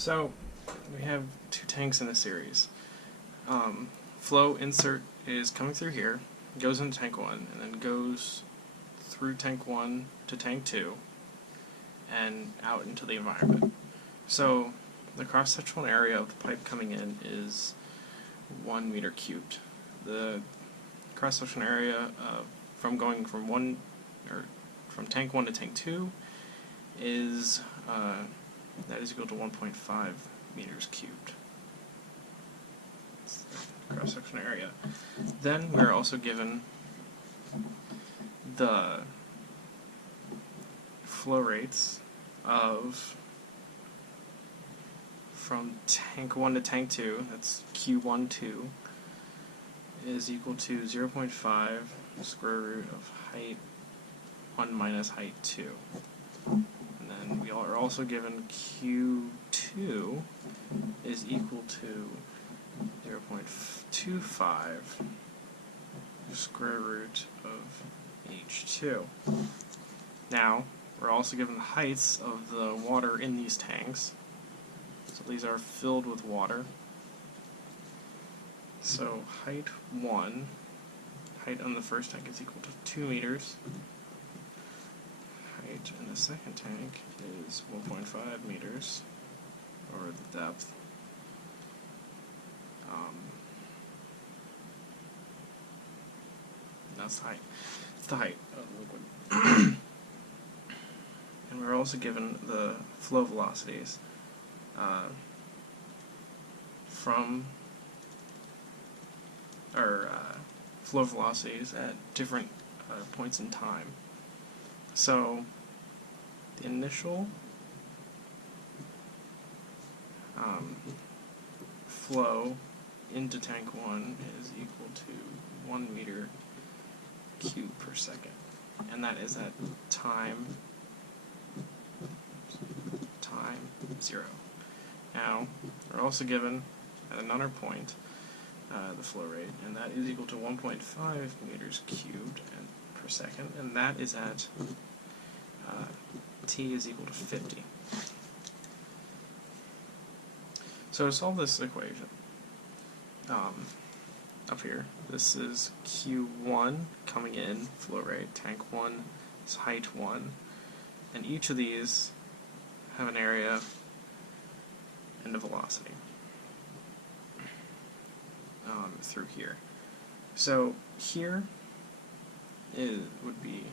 So we have two tanks in a series. Flow insert is coming through here, goes into tank 1, and then goes through tank 1 to tank 2, and out into the environment. So the cross-sectional area of the pipe coming in is 1 meter cubed. The cross-sectional area from going from tank 1 to tank 2 is that is equal to 1.5 meters cubed. That's the cross-sectional area. Then we're also given the flow rates of from tank 1 to tank 2, that's Q12, is equal to 0.5 square root of height 1 minus height 2. And then we are also given Q2 is equal to 0.25 square root of H2. Now, we're also given the heights of the water in these tanks. So these are filled with water. So height 1, height on the first tank is equal to 2 meters. Height in the second tank is 1.5 meters, or the depth. That's the height. It's the height of the liquid. And we're also given the flow velocities flow velocities at different points in time. So the initial flow into tank 1 is equal to 1 meter cubed per second, and that is at time 0. Now, we're also given at another point the flow rate, and that is equal to 1.5 meters cubed per second, and that is at t is equal to 50. So to solve this equation, up here, this is Q1 coming in, flow rate, tank 1 is height 1, and each of these have an area and a velocity through here. So here would be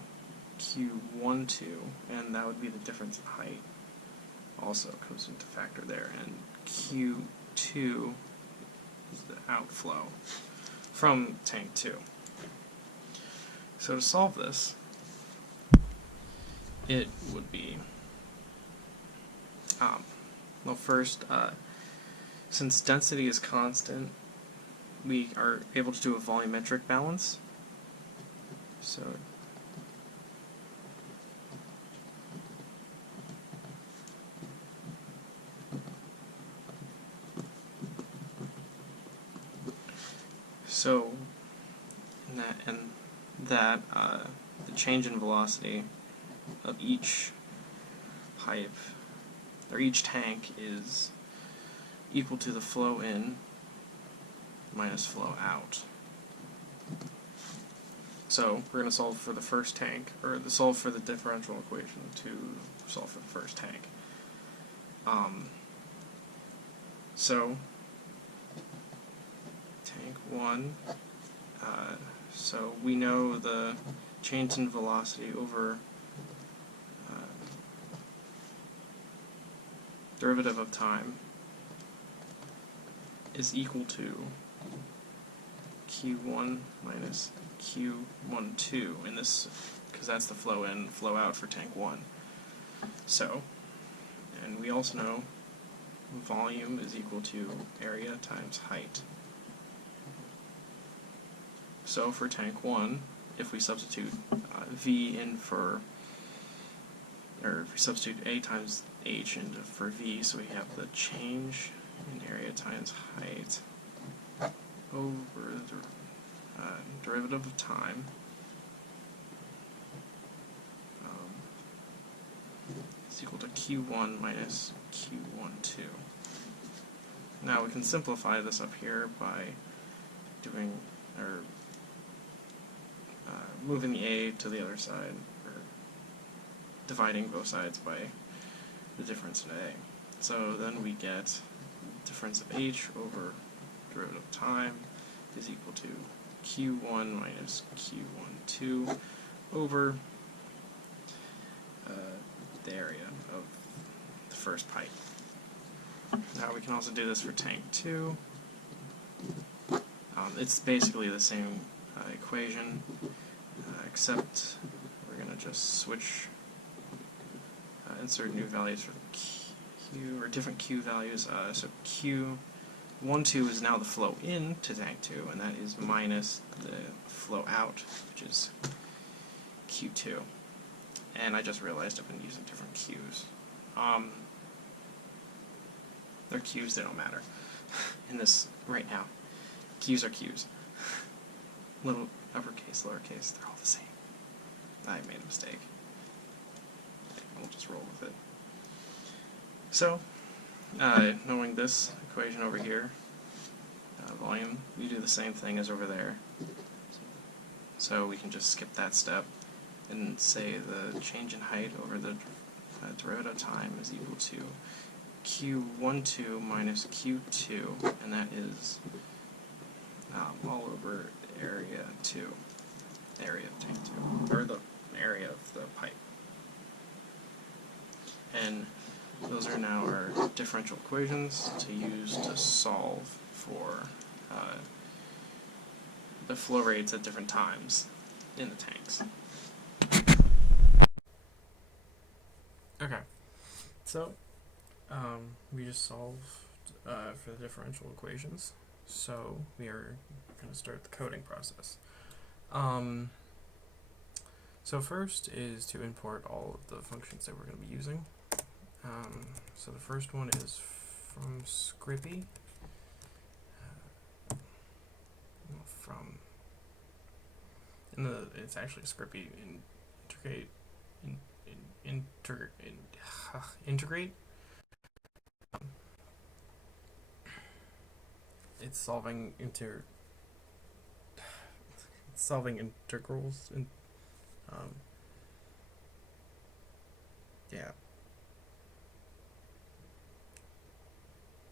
Q12, and that would be the difference in height. Also comes into factor there, and Q2 is the outflow from tank 2. So to solve this, it would be well, first, since density is constant, we are able to do a volumetric balance. The change in velocity of each pipe or each tank is equal to the flow in minus flow out. So we're going to solve for the first tank, or solve for the differential equation to solve for the first tank. So tank 1, so we know the change in velocity over derivative of time is equal to Q1 minus Q12 in this, because that's the flow in, flow out for tank 1. So, and we also know volume is equal to area times height. So for tank 1, if we substitute V in for, or if we substitute A times H into for V, so we have the change in area times height over the derivative of time is equal to Q1 minus Q12. Now we can simplify this up here by doing, or moving the A to the other side, or dividing both sides by the difference in A. So then we get difference of h over derivative of time is equal to q1 minus q12 over the area of the first pipe. Now we can also do this for tank 2. It's basically the same equation, except we're going to just switch, insert new values for Q, or different Q values. So Q12 is now the flow in to tank 2, and that is minus the flow out, which is Q2. And I just realized I've been using different Qs. They're Qs, they don't matter in this right now. Qs are Qs. Little uppercase, lowercase, they're all the same. I made a mistake. We'll just roll with it. So, knowing this equation over here, volume, we do the same thing as over there. So we can just skip that step and say the change in height over the derivative time is equal to Q12 minus Q2, and that is all over area 2, area of tank 2, or the area of the pipe. And those are now our differential equations to use to solve for the flow rates at different times in the tanks. Okay, so we just solved for the differential equations, so we are going to start the coding process. So first is to import all of the functions that we're going to be using. So the first one is from Scrippy. It's actually Scrippy integrate. It's solving integrals and yeah.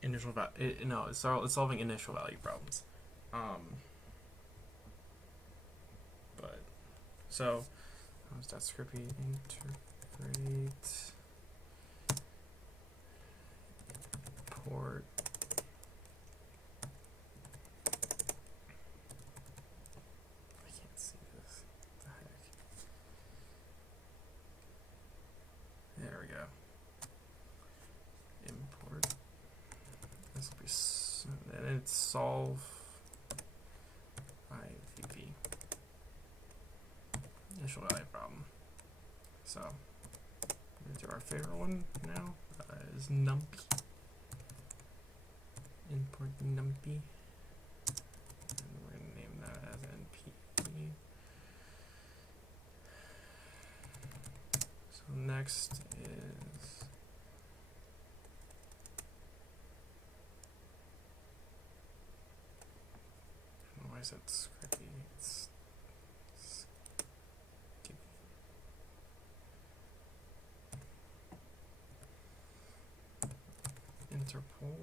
It's solving initial value problems. But so .scrippy integrate import I can't see this. What the heck? There we go. Import. This will be and it's solve IVP. Initial value problem. So we're going to do our favorite one now, is numpy. Import numpy. And we're going to name that as np. So next is why is it Scrippy? It's interpol.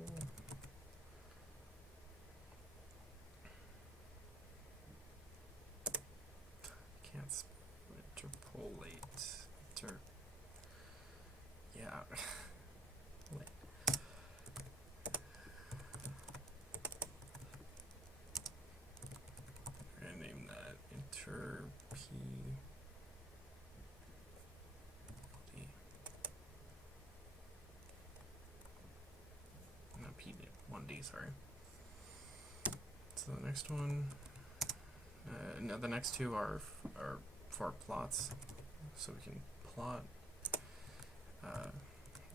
Can't interpolate. Yeah. We're gonna name that interp. No, P1D, sorry. So the next one, no, the next two are for plots, so we can plot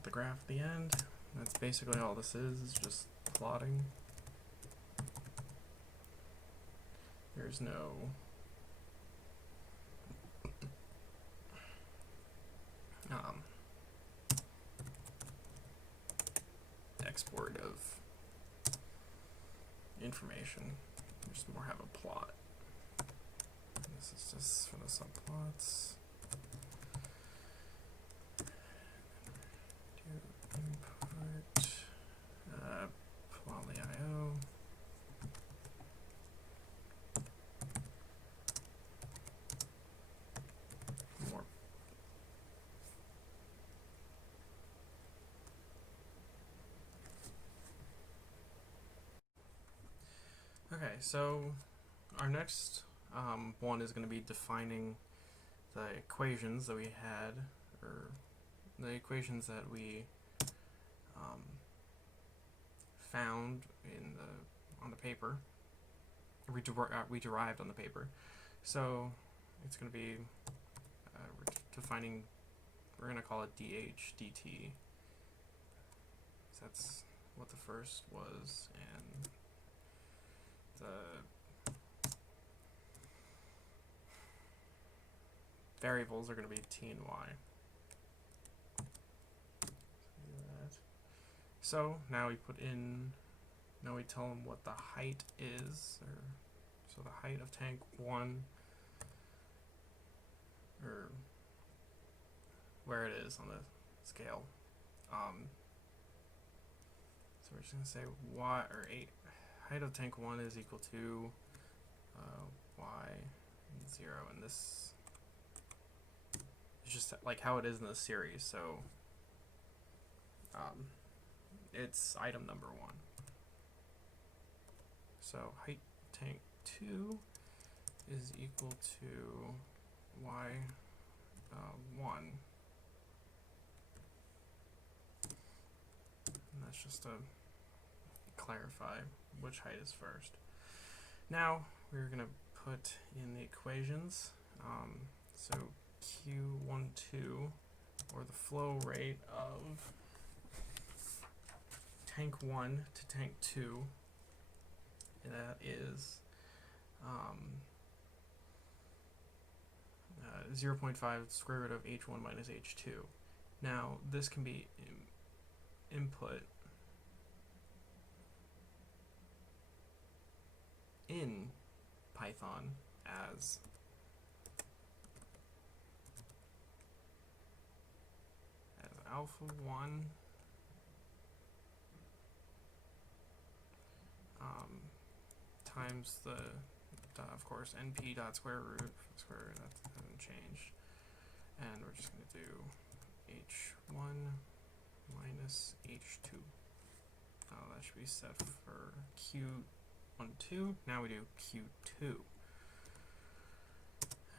the graph at the end. That's basically all this is just plotting. There's no export of information. Just more have a plot. And this is just for the subplots. Do input poly IO. More. Okay, so our next one is going to be defining the equations that we had, or the equations that we found in on the paper. We derived on the paper. So it's going to be we're defining. We're going to call it dH dt. So that's what the first was, and the variables are going to be t and y. So now we put in, now we tell them what the height is, or so the height of tank 1, or where it is on the scale. So we're just going to say y, or 8, height of tank 1 is equal to y 0, and this is just like how it is in the series, so it's item number 1. So height tank 2 is equal to y 1. And that's just to clarify which height is first. Now we're going to put in the equations. So Q12, or the flow rate of tank 1 to tank 2, that is 0.5 square root of h1 minus h2. Now this can be input in Python as alpha 1 times the, of course, np dot square root, that hasn't changed. And we're just going to do h1 minus h2. That should be set for Q12. Now we do Q2. And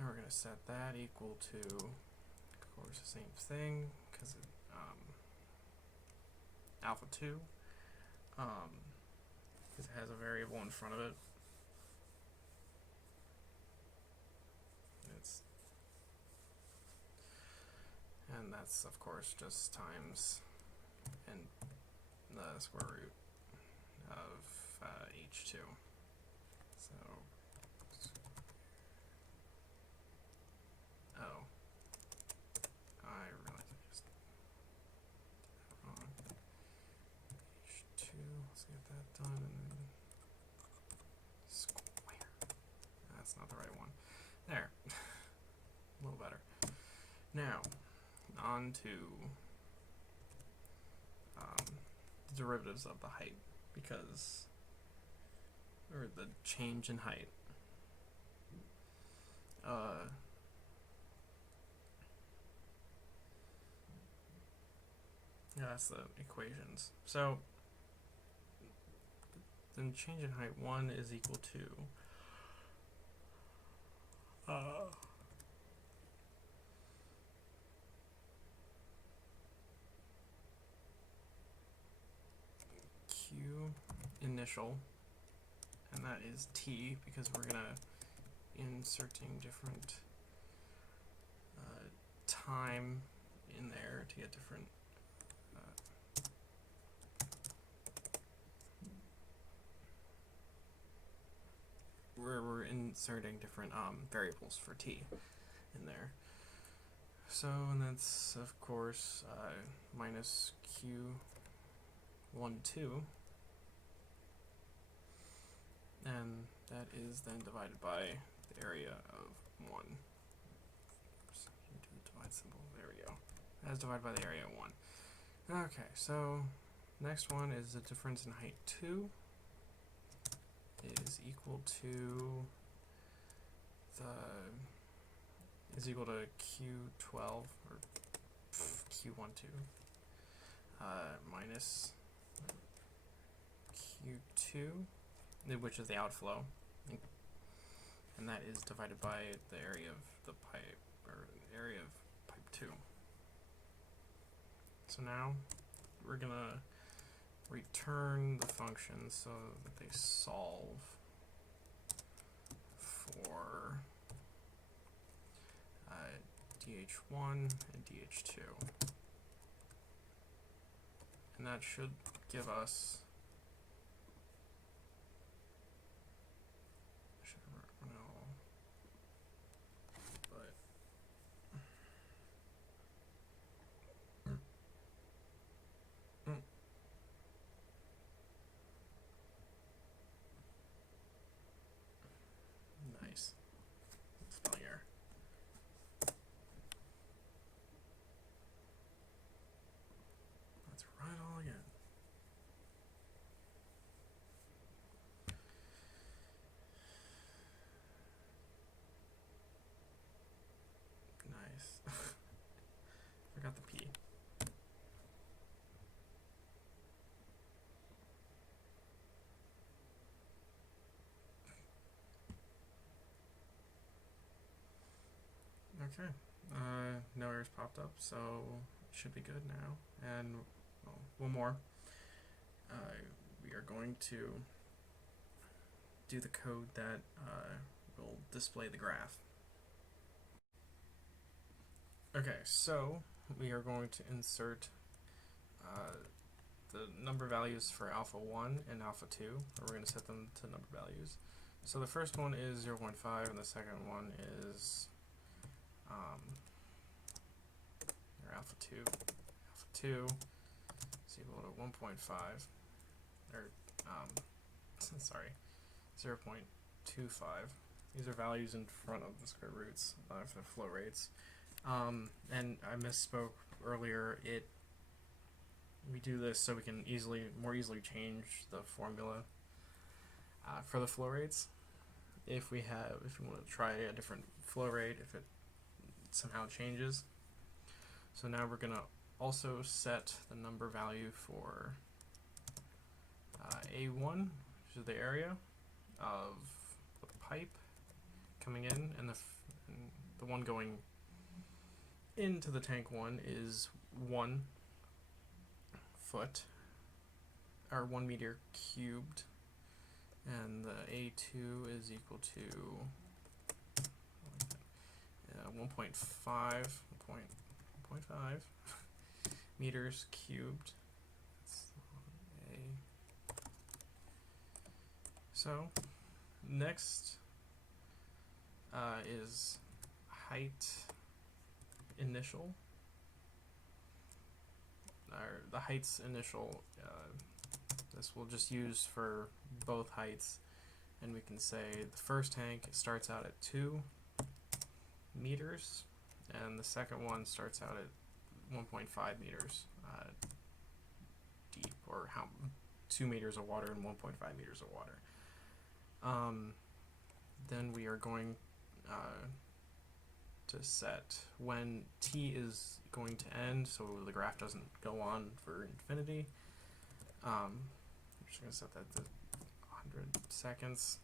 we're going to set that equal to, of course, the same thing, because alpha 2, because it has a variable in front of it. And that's, of course, just times and the square root of h2. So, oh, I realized I just did that wrong. h2, let's get that done, and then square. That's not the right one. There, a little better. Now, on to the derivatives of the height, because, or the change in height. Yeah, that's the equations. So then change in height 1 is equal to Q initial, and that is T, because we're gonna inserting different time in there to get different we're inserting different variables for T in there. So, and that's, of course, minus Q12 and that is then divided by the area of 1. So you do the divide symbol, there we go. That is divided by the area of 1. Okay, so next one is the difference in height 2 is equal to Q12 or Q12 minus Q2, which is the outflow, and that is divided by the area of the pipe, or the area of pipe 2. So now we're gonna return the functions so that they solve for dh1 and dh2, and that should give us nice spelling error. Let's run it all again. Nice. Forgot the P. Okay, no errors popped up, so it should be good now. And well, one more. We are going to do the code that will display the graph. Okay, so we are going to insert the number values for alpha 1 and alpha 2, or we're going to set them to number values. So the first one is 0.5 and the second one is or alpha 2. Alpha 2 is equal to 1.5, or sorry, 0.25. These are values in front of the square roots for the flow rates. And I misspoke earlier. We do this so we can more easily change the formula for the flow rates. If we want to try a different flow rate, if it somehow changes. So now we're gonna also set the number value for A1, which is the area of the pipe coming in, and the one going into the tank 1 is 1 foot, or 1 meter cubed, and the A2 is equal to 1.5 meters cubed. That's A. So next is height initial, or the heights initial. This we'll just use for both heights, and we can say the first tank starts out at 2 meters, and the second one starts out at 1.5 meters deep, or 2 meters of water and 1.5 meters of water. Then we are going to set when t is going to end, so the graph doesn't go on for infinity. I'm just going to set that to 100 seconds.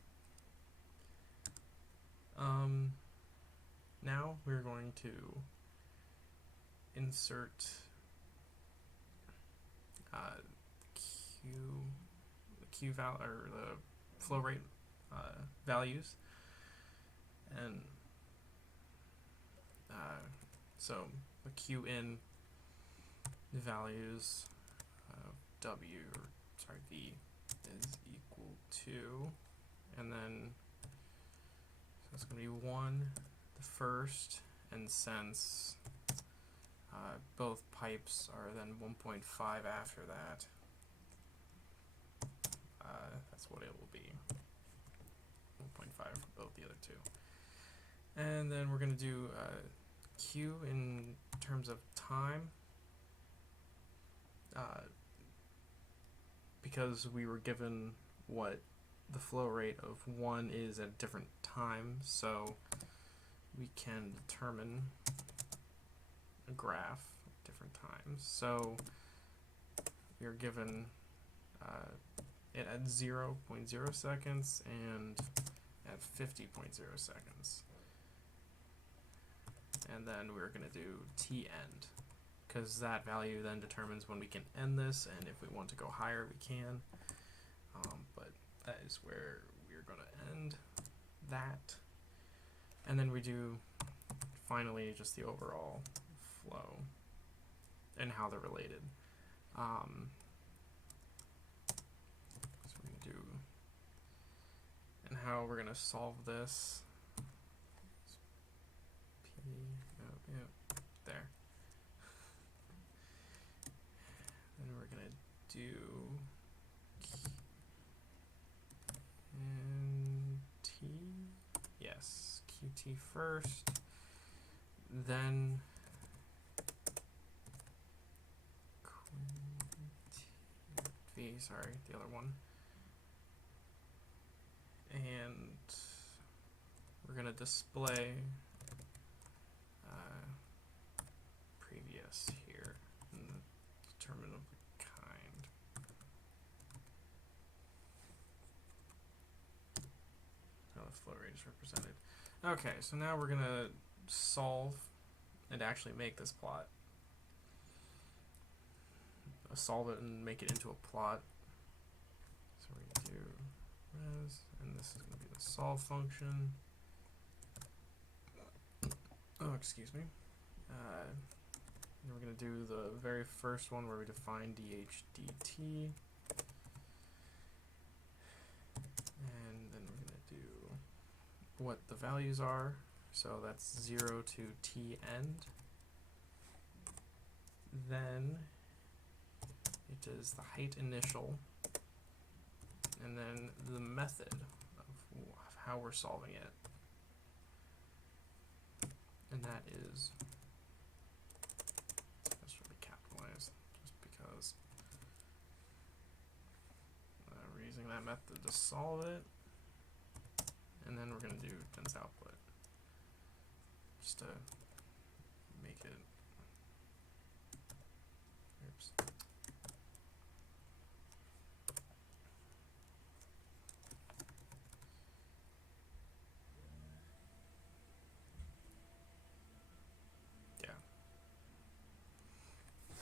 Now we're going to insert the flow rate values, and so the Q in values of V is equal to, and then so it's going to be 1 the first, and since both pipes are then 1.5 after that, that's what it will be. 1.5 for both the other two. And then we're going to do Q in terms of time. Because we were given what the flow rate of 1 is at different times, so we can determine a graph at different times. So we are given it at 0.0 seconds and at 50.0 seconds. And then we're going to do t end, because that value then determines when we can end this, and if we want to go higher, we can. But that is where we're going to end that. And then we do, finally, just the overall flow and how they're related. So we can do, and how we're going to solve this. There. Then we're going to do T, yes, QT first, then V, sorry, the other one. And we're going to display previous here in the determinant of the kind. How the flow rate is represented. Okay, so now we're going to solve and actually make this plot. Solve it and make it into a plot. So we're going to do res, and this is going to be the solve function. Oh, excuse me. Then we're going to do the very first one where we define dH dt. And then we're going to do what the values are. So that's 0 to t end. Then it is the height initial. And then the method of how we're solving it. And that is, this should be capitalized just because we're using that method to solve it. And then we're going to do dense output just to make it, oops. Yeah.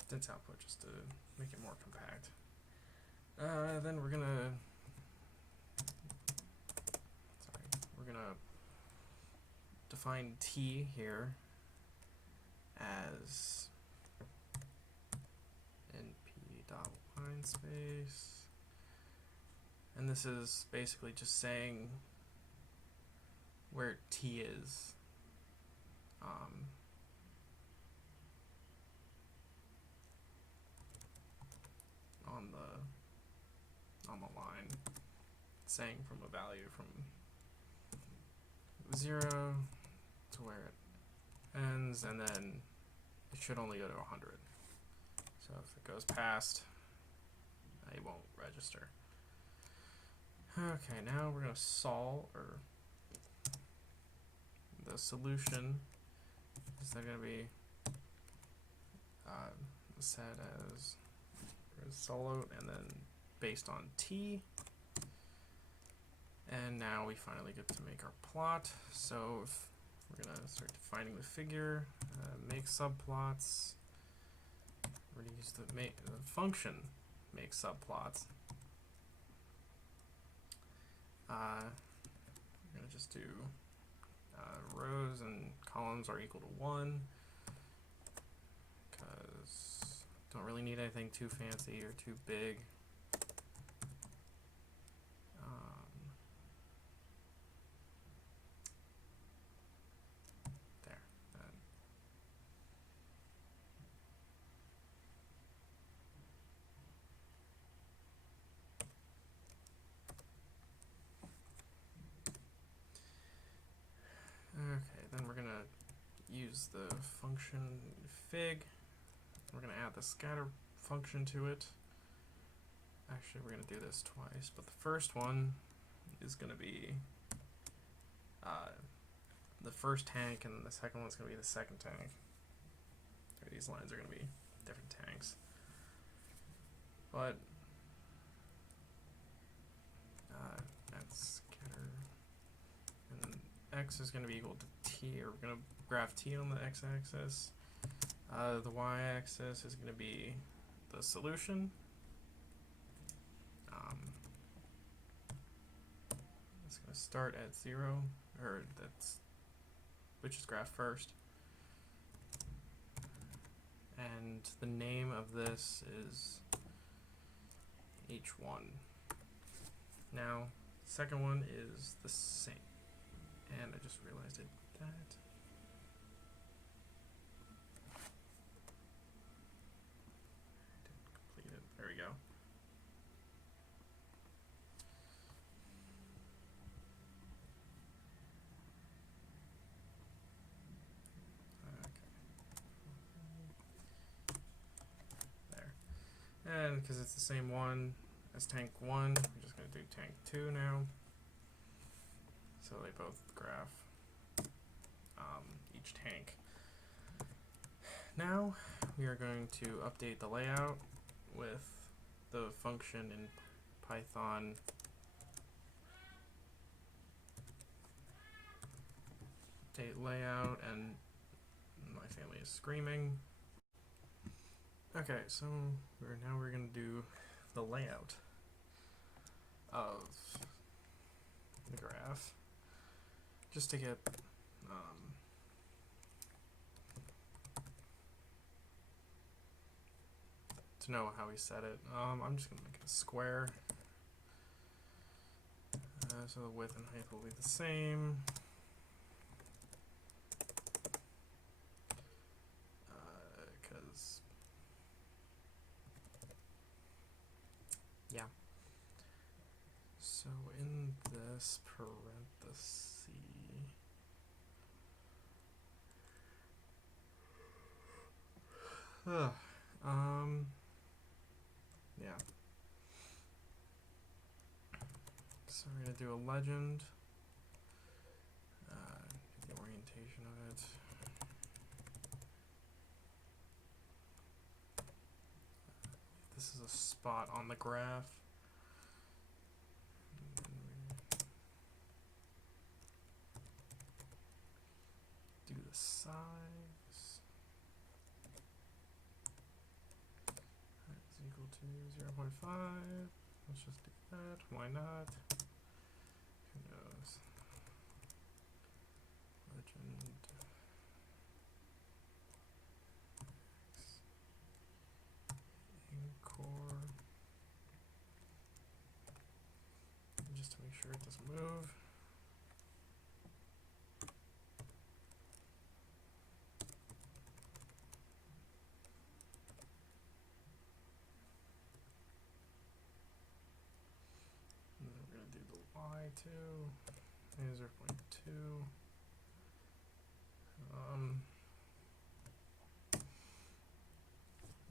Dense output just to make it more compact. Then we're gonna define t here as np.line space, and this is basically just saying where t is on the line, saying from a value from 0 to where it ends, and then it should only go to 100. So if it goes past, it won't register. Okay, now we're going to solve, or the solution is that going to be set as solo, and then based on t. And now we finally get to make our plot. So if we're going to start defining the figure, make subplots. We're going to use the function make subplots. We're going to just do rows and columns are equal to 1, because don't really need anything too fancy or too big. There. the function fig. We're going to add the scatter function to it. Actually, we're going to do this twice, but the first one is going to be the first tank, and the second one's going to be the second tank. Or these lines are going to be different tanks. But that's scatter, and x is going to be equal to t, or we're going to graph t on the x-axis. The y-axis is going to be the solution. It's going to start at 0, or which is graph first. And the name of this is H1. Now, second one is the same. And I just realized I did that. I didn't complete it. There we go. And because it's the same one as tank 1, we're just going to do tank 2 now. So they both graph each tank. Now we are going to update the layout with the function in Python update layout, and my family is screaming. Okay, so now we're going to do the layout of the graph, just to get to know how we set it. I'm just going to make it a square, so the width and height will be the same. Because yeah. So in this parenthesis, yeah. So we're gonna do a legend, the orientation of it. This is a spot on the graph. Do the size. Is equal to 0.5. Let's just do that. Why not? Who knows? Legend. Core. Just to make sure it doesn't move. And then we're going to do the y2, and 0.2.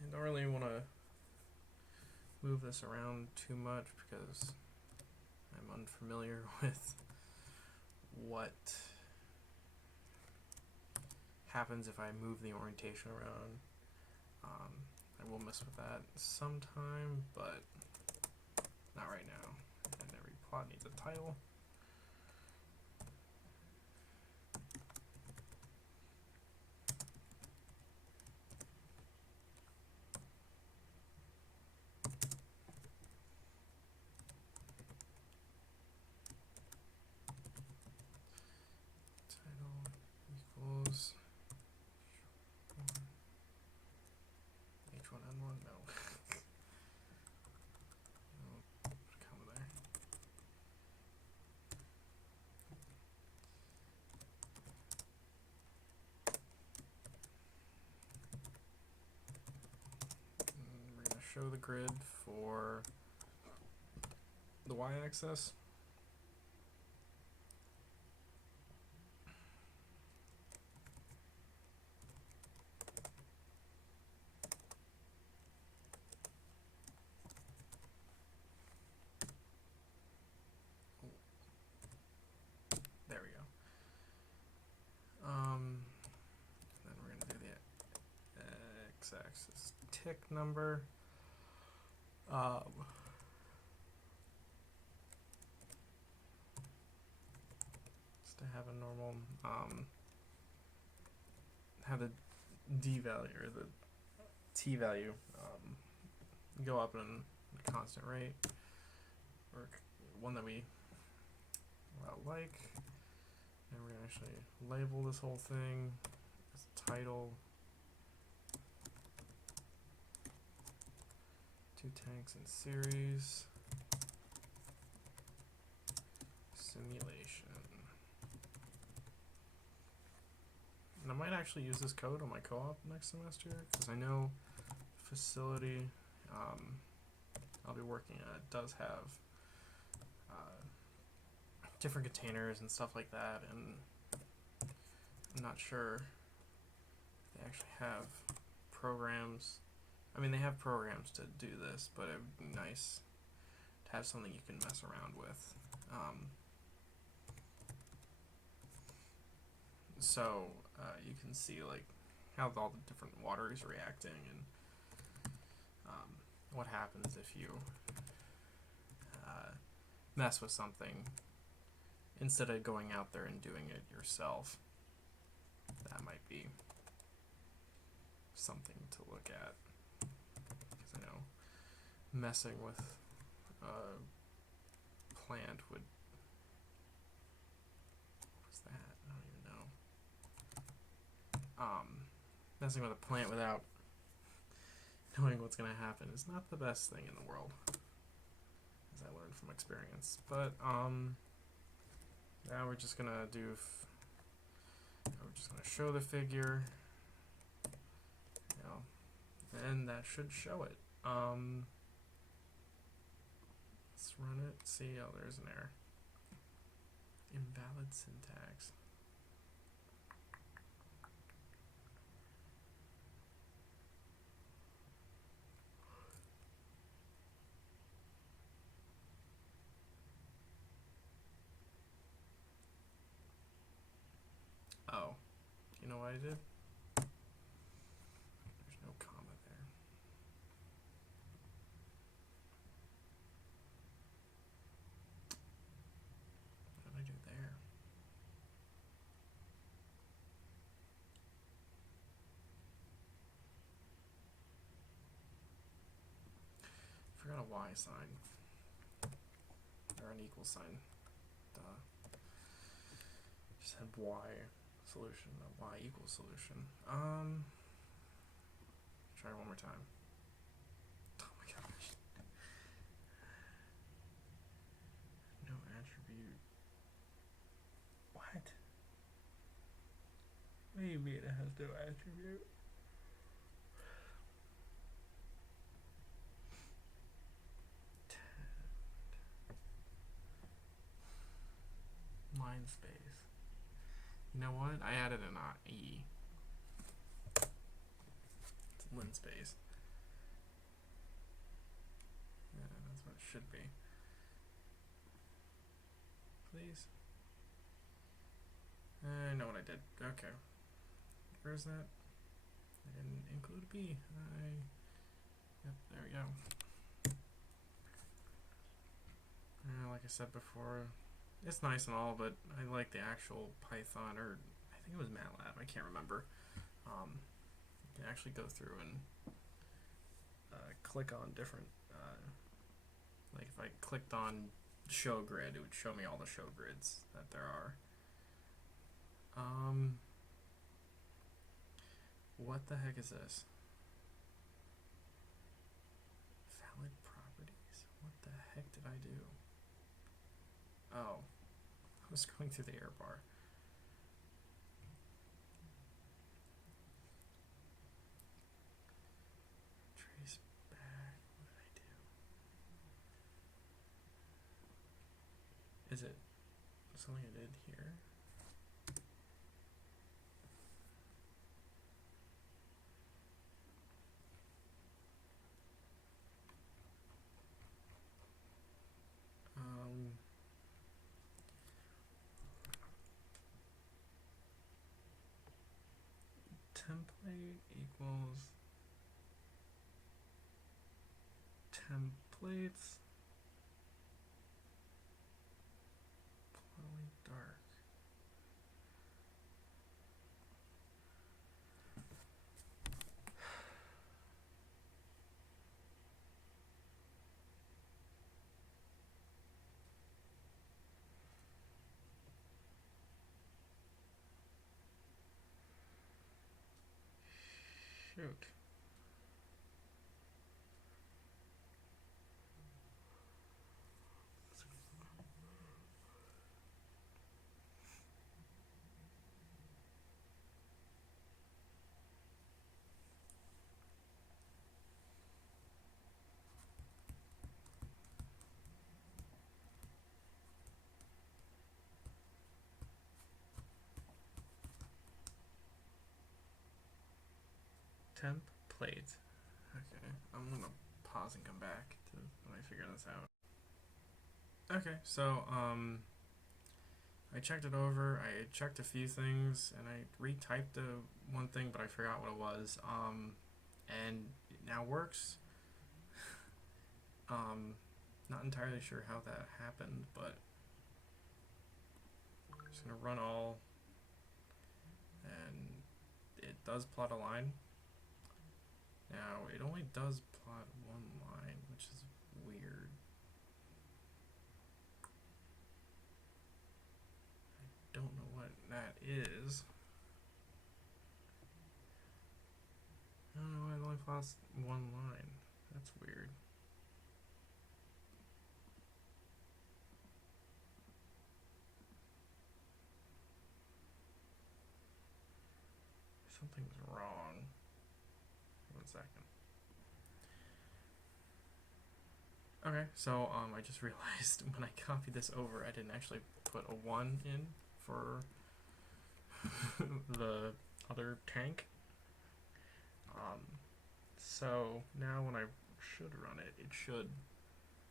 I don't really want to move this around too much because I'm unfamiliar with what happens if I move the orientation around. I will mess with that sometime, but not right now. And every plot needs a title. Title equals H1N1, no. Put a comma there. And we're going to show the grid for the y-axis. x is tick number. Just to have a normal, have the d value or the t value go up in a constant rate, or one that we like. And we're going to actually label this whole thing as title. 2 tanks in series. Simulation. And I might actually use this code on my co-op next semester, because I know the facility I'll be working at does have different containers and stuff like that, and I'm not sure if they actually have programs. I mean, they have programs to do this, but it would be nice to have something you can mess around with. So you can see like how all the different water is reacting, and what happens if you mess with something instead of going out there and doing it yourself. That might be something to look at, because I know messing with a plant would... What's that? I don't even know. Messing with a plant without knowing what's going to happen is not the best thing in the world, as I learned from experience. But now we're just gonna do. We're just gonna show the figure, and that should show it. Let's run it. See, oh, there's an error. Invalid syntax. Oh, you know what I did? There's no comma there. What did I do there? Forgot a Y sign. Or an equal sign. Duh. Just had Y solution, not Y equals solution. Try one more time. Oh my gosh. No attribute. What? What do you mean it has no attribute? Line space. You know what? I added an E. It's lin space. Yeah, that's what it should be. Please. I know what I did. Okay. Where's that? I didn't include a B. Yep, there we go. Like I said before, it's nice and all, but I like the actual Python, or I think it was MATLAB, I can't remember. You can actually go through and click on different, like if I clicked on show grid, it would show me all the show grids that there are. What the heck is this? Valid properties? What the heck did I do? Oh, I was going through the error bar. Trace back. What did I do? Is it something I did here? Template equals templates. Plotly dark. Shoot. Template. Okay, I'm gonna pause and come back to when I figure this out. Okay, so I checked it over. I checked a few things, and I retyped the one thing, but I forgot what it was. And it now works. Not entirely sure how that happened, but I'm just gonna run all, and it does plot a line. Now it only does plot one line, which is weird. I don't know what that is. I don't know why it only plots one line. That's weird. Something's wrong. 1 second. Okay, so I just realized when I copied this over, I didn't actually put a 1 in for the other tank. So now when I should run it, it should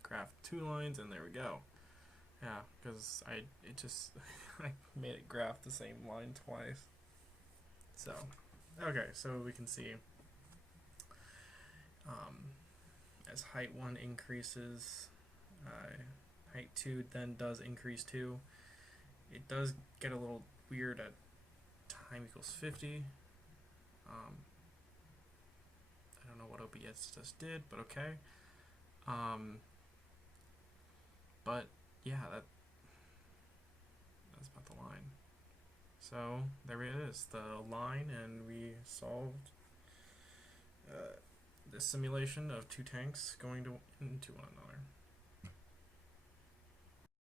graph 2 lines, and there we go. Yeah, because I made it graph the same line twice. So, okay, so we can see as height 1 increases, height 2 then does increase too. It does get a little weird at time equals 50. I don't know what OBS just did, but okay. But yeah, that's about the line. So there it is, the line, and we solved the simulation of 2 tanks going into one another.